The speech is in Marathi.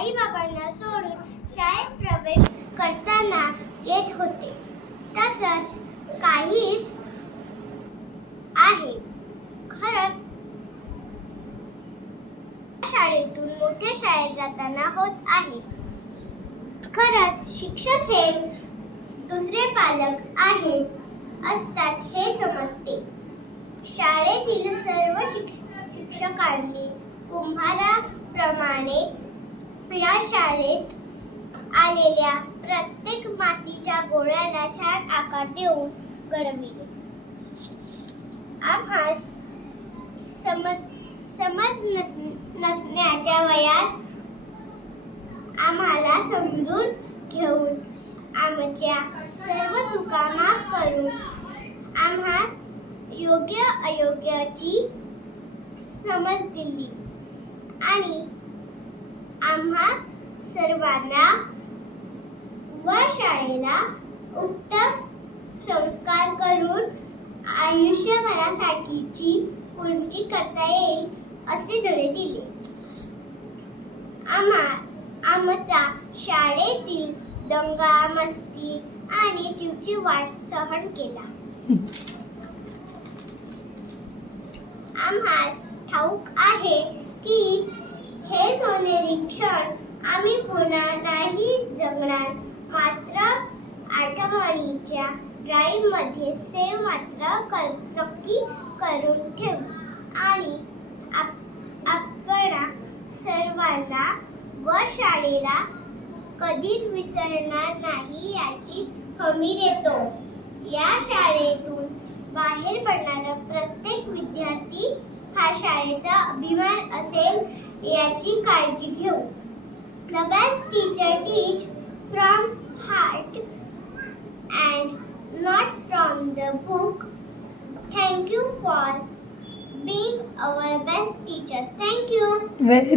आई बाबांना सोडून शाळेत प्रवेश करताना येत होते. तसंच काहीच आहे. खरंच शाळेतून मोठ्या शाळेत जाताना होत आहे. खरंच शिक्षक हे दुसरे पालक असतात हे समजते. शाळेतील सर्व शिक्षकांनी कुंभाराप्रमाणे या शाळेत आलेल्या प्रत्येक मातीच्या गोळ्याला छान आकार देऊन घडविले. आम्हास समज नसण्याच्या वयात आम्हाला समजून घेऊन आमच्या सर्व चुका माफ करून आम्हास योग्य अयोग्याची समज दिली आणि आम्हा सर्वांना व शाळेला उत्तम संस्कार करून आयुष्यभरासाठीची उन्नती करता येईल असे धडे दिले. आमचा शाळेतील दंगा मस्ती आणि चिवचिवाट सहन केला. आम्हास ठाऊक आहे की हे सोनेरी क्षण आम्ही पुन्हा नाही जगणार. मात्र आठवणीच्या ड्राईव्हमध्ये सेव्ह मात्र नक्की करून ठेवू आणि आपणा सर्वांना व शाळेला कधीच विसरणार नाही याची हमी देतो. या शाळेतून बाहेर पडणारा प्रत्येक विद्यार्थी हा शाळेचा अभिमान असेल याची काळजी घेऊ. The best teacher teach from heart and not from the book. Thank you for being our best teachers. Thank you.